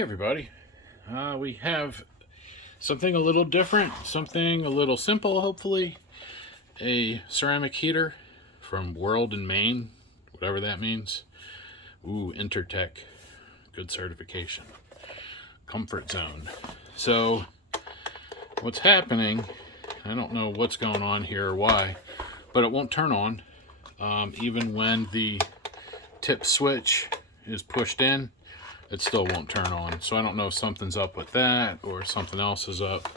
Hey everybody, we have something a little different, something a little simple hopefully, a ceramic heater from World in Maine, whatever that means. Ooh, Intertech, good certification. ComfortZone. So what's happening, I don't know what's going on here or why, but it won't turn on even when the tip switch is pushed in. It still won't turn on. So I don't know if something's up with that or something else is up.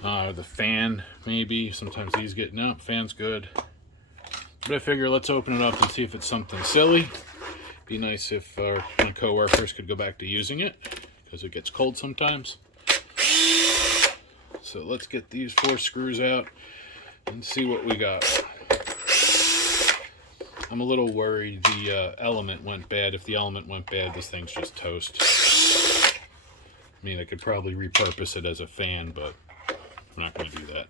The fan, maybe. Sometimes these get up. Fan's good. But I figure let's open it up and see if it's something silly. Be nice if our co-workers could go back to using it because it gets cold sometimes. So let's get these 4 screws out and see what we got. I'm a little worried the element went bad. If the element went bad, this thing's just toast. I mean, I could probably repurpose it as a fan, but I'm not going to do that.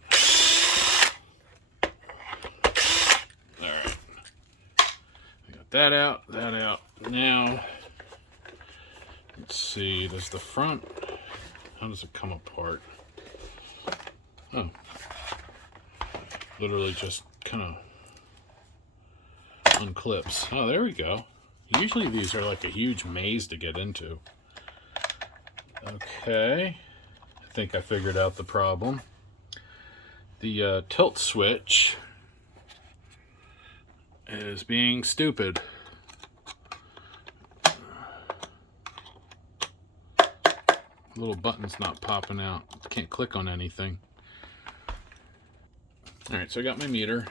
Alright. I got that out, that out. Now, let's see, does the front, how does it come apart? Oh. Literally just kind of unclips. Oh, there we go. Usually these are like a huge maze to get into. Okay. I think I figured out the problem. The tilt switch is being stupid. Little button's not popping out. Can't click on anything. Alright, so I got my meter.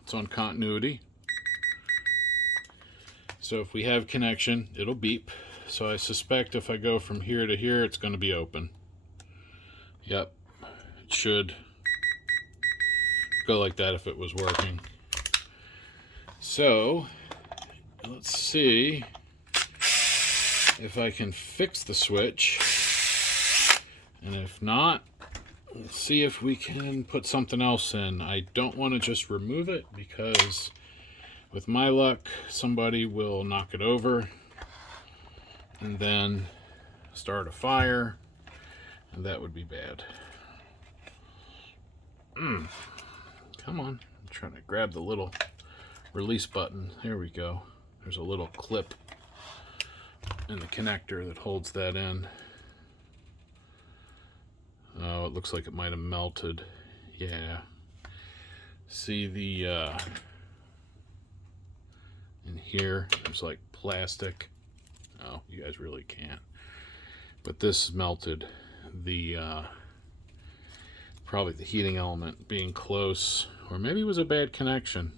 It's on continuity. So if we have connection, it'll beep. So I suspect if I go from here to here, it's going to be open. Yep, it should go like that if it was working. So let's see if I can fix the switch. And if not, let's see if we can put something else in. I don't want to just remove it because with my luck, somebody will knock it over and then start a fire, and that would be bad. Come on. I'm trying to grab the little release button. There we go. There's a little clip in the connector that holds that in. Oh, it looks like it might have melted. Yeah. See the in here, there's like plastic. Oh, you guys really can't. But this melted. The probably the heating element being close, or maybe it was a bad connection.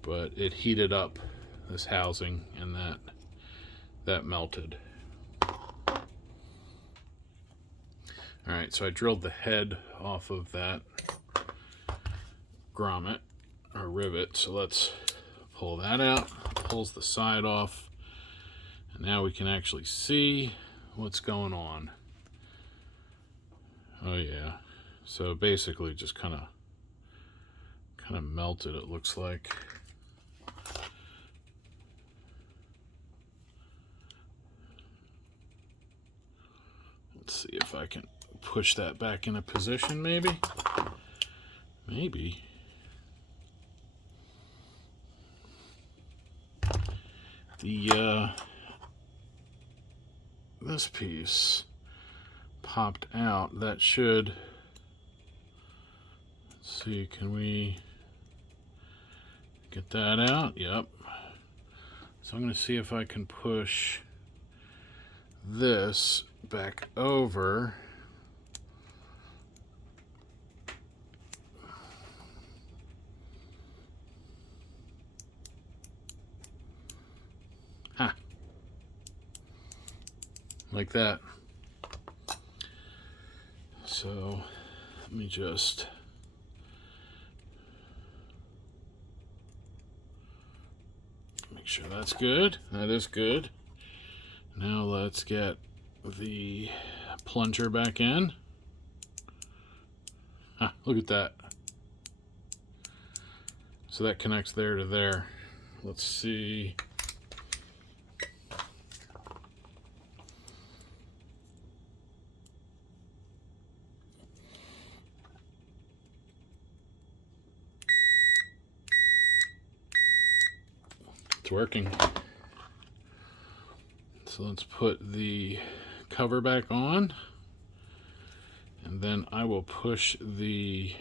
But it heated up this housing, and that melted. All right, so I drilled the head off of that grommet or rivet. So let's pull that out. Pulls the side off, and now we can actually see what's going on. Oh yeah, so basically just kind of melted, it looks like. Let's see if I can push that back in a position, maybe. The this piece popped out. That should, let's see, can we get that out? Yep. So I'm going to see if I can push this back over. Like that. So let me just make sure that's good. That is good. Now let's get the plunger back in. Look at that. So that connects there to there. Let's see. working. So let's put the cover back on, and then I will push the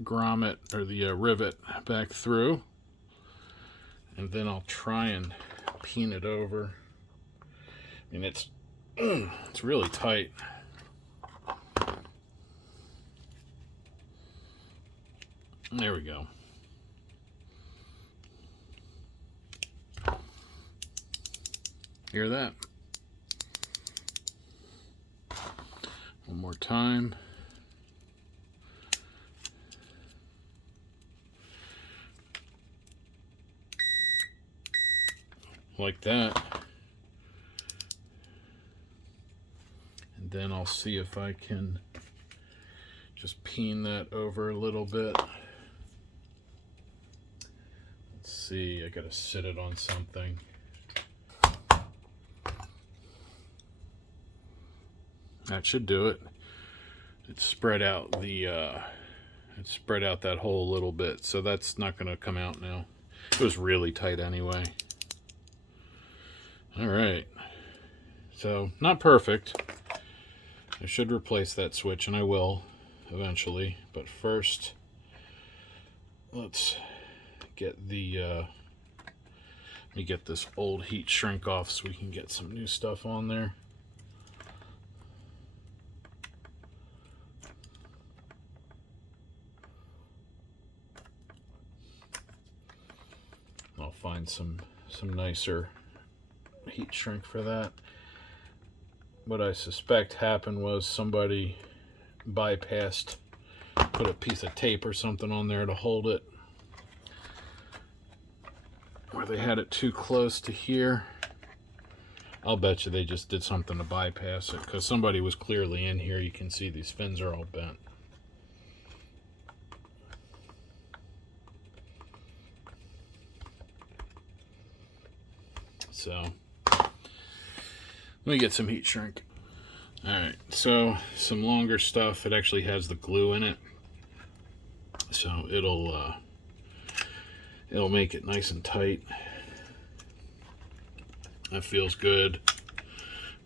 grommet or the rivet back through, and then I'll try and peen it over. I mean, it's really tight. There we go. Hear that? One more time. Like that. And then I'll see if I can just peen that over a little bit. Let's see, I gotta sit it on something. That should do it. It spread out that hole a little bit, so that's not gonna come out now. It was really tight anyway. All right, so not perfect. I should replace that switch, and I will eventually, but first let's get the let me get this old heat shrink off so we can get some new stuff on there. I'll find some nicer heat shrink for that. What I suspect happened was somebody bypassed, put a piece of tape or something on there to hold it, or they had it too close to here. I'll bet you they just did something to bypass it, because somebody was clearly in here. You can see these fins are all bent. So let me get some heat shrink. Alright, so some longer stuff. It actually has the glue in it, so it'll make it nice and tight. That feels good.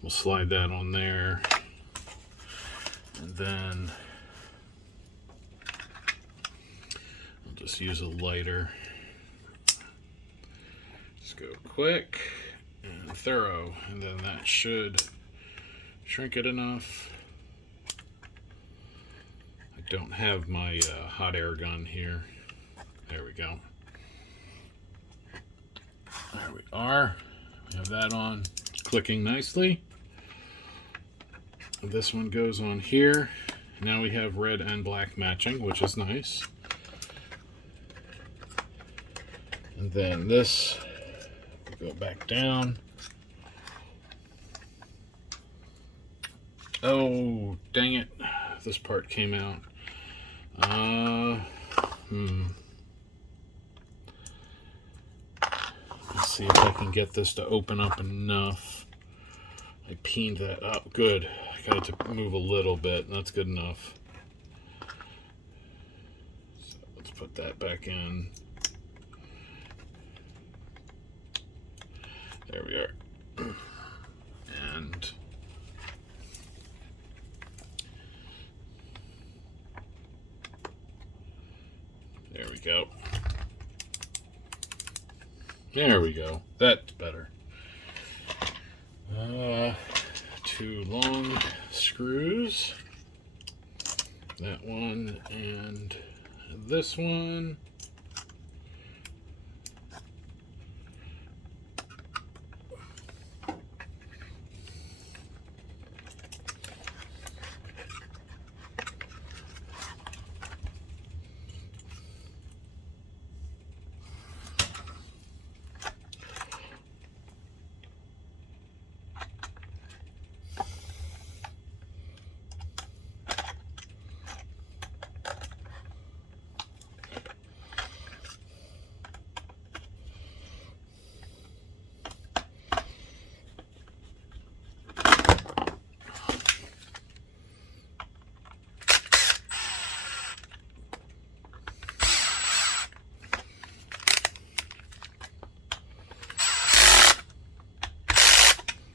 We'll slide that on there, and then I'll just use a lighter. Just go quick and thorough, and then that should shrink it enough. I don't have my hot air gun here. There we go. There we are. We have that on, clicking nicely. This one goes on here. Now we have red and black matching, which is nice. And then this will go back down. Oh, dang it. This part came out. Let's see if I can get this to open up enough. I peened that up. Good. I got it to move a little bit, and that's good enough. So let's put that back in. There we are. And there we go. There we go. That's better. 2 long screws. That one and this one.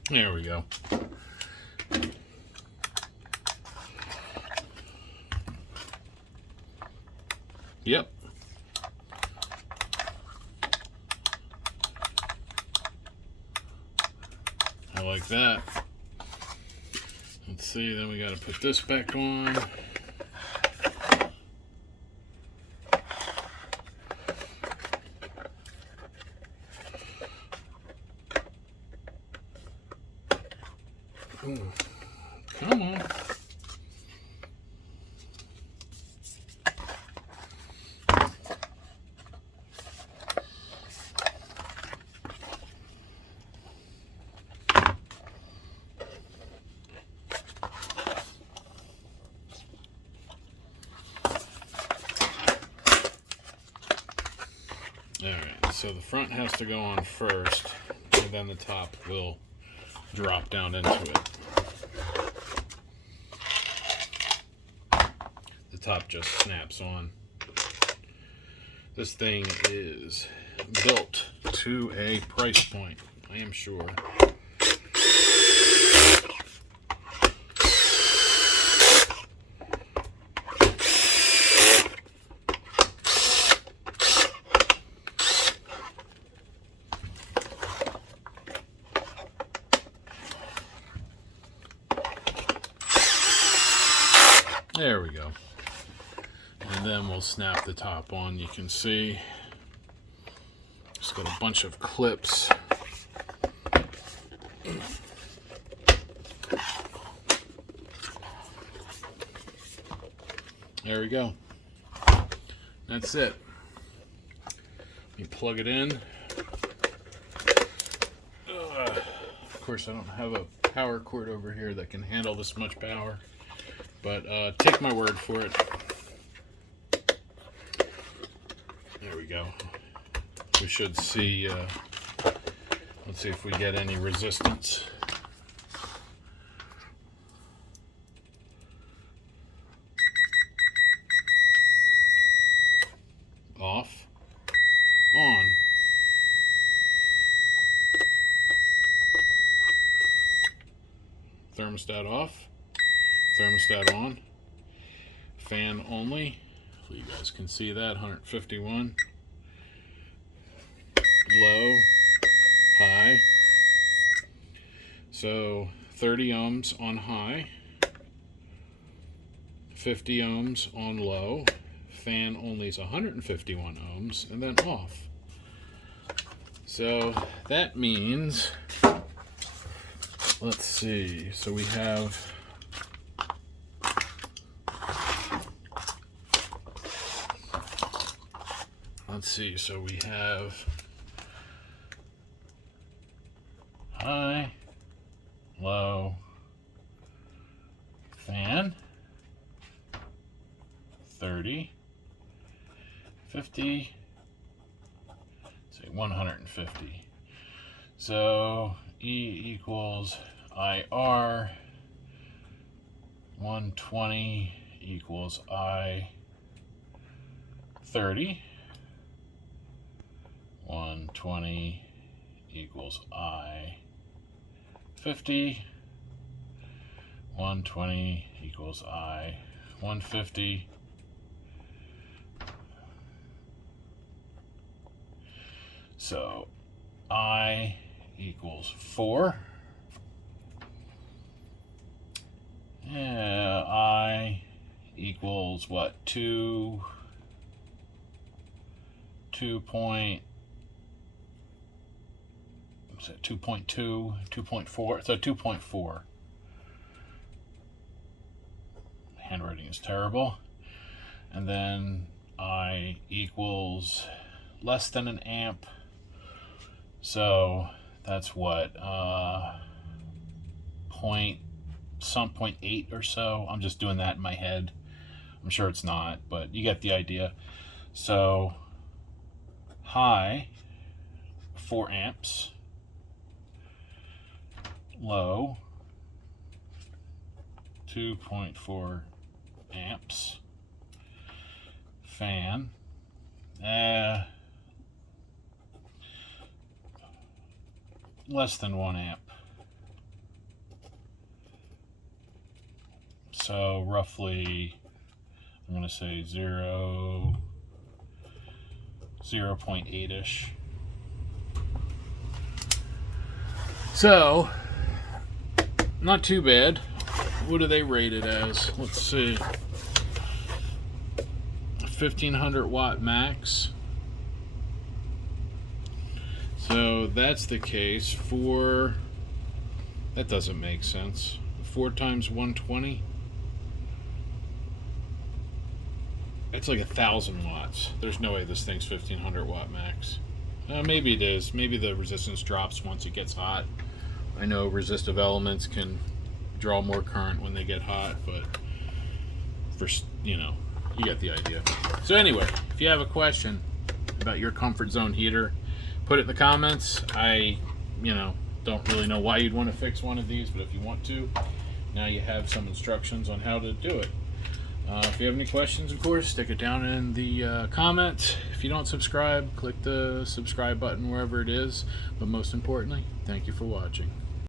There we go. Yep. I like that. Let's see, then we got to put this back on. Ooh, come on. Alright, so the front has to go on first, and then the top will drop down into it. The top just snaps on. This thing is built to a price point, I am sure. There we go. And then we'll snap the top on. You can see it's got a bunch of clips. There we go. That's it. You plug it in. Of course, I don't have a power cord over here that can handle this much power. But take my word for it. There we go. We should see, let's see if we get any resistance. Off. On. Thermostat off. Thermostat on. Fan only. So you guys can see that. 151. Low. High. So 30 ohms on high. 50 ohms on low. Fan only is 151 ohms. And then off. So that means, let's see. So we have, let's see, so we have high, low, fan, 30, 50, say 150. So E equals IR, 120 equals I 30. 120 equals I 50. 120 equals I 150. So I equals 4. Yeah, I equals what? 2.2, so 2.4, so 2.4. Handwriting is terrible. And then I equals less than an amp. So that's what, 0.8 or so. I'm just doing that in my head. I'm sure it's not, but you get the idea. So high, 4 amps. Low, 2.4 amps. Fan, less than 1 amp. So roughly, I'm going to say 0.8-ish. So, not too bad. What do they rate it as? Let's see. 1500 watt max. So that's the case for, that doesn't make sense. 4 times 120. That's like 1,000 watts. There's no way this thing's 1500 watt max. Maybe it is. Maybe the resistance drops once it gets hot. I know resistive elements can draw more current when they get hot, but for, you know, you get the idea. So anyway, if you have a question about your ComfortZone heater, put it in the comments. I, don't really know why you'd want to fix one of these, but if you want to, now you have some instructions on how to do it. If you have any questions, of course, stick it down in the comments. If you don't subscribe, click the subscribe button wherever it is. But most importantly, thank you for watching.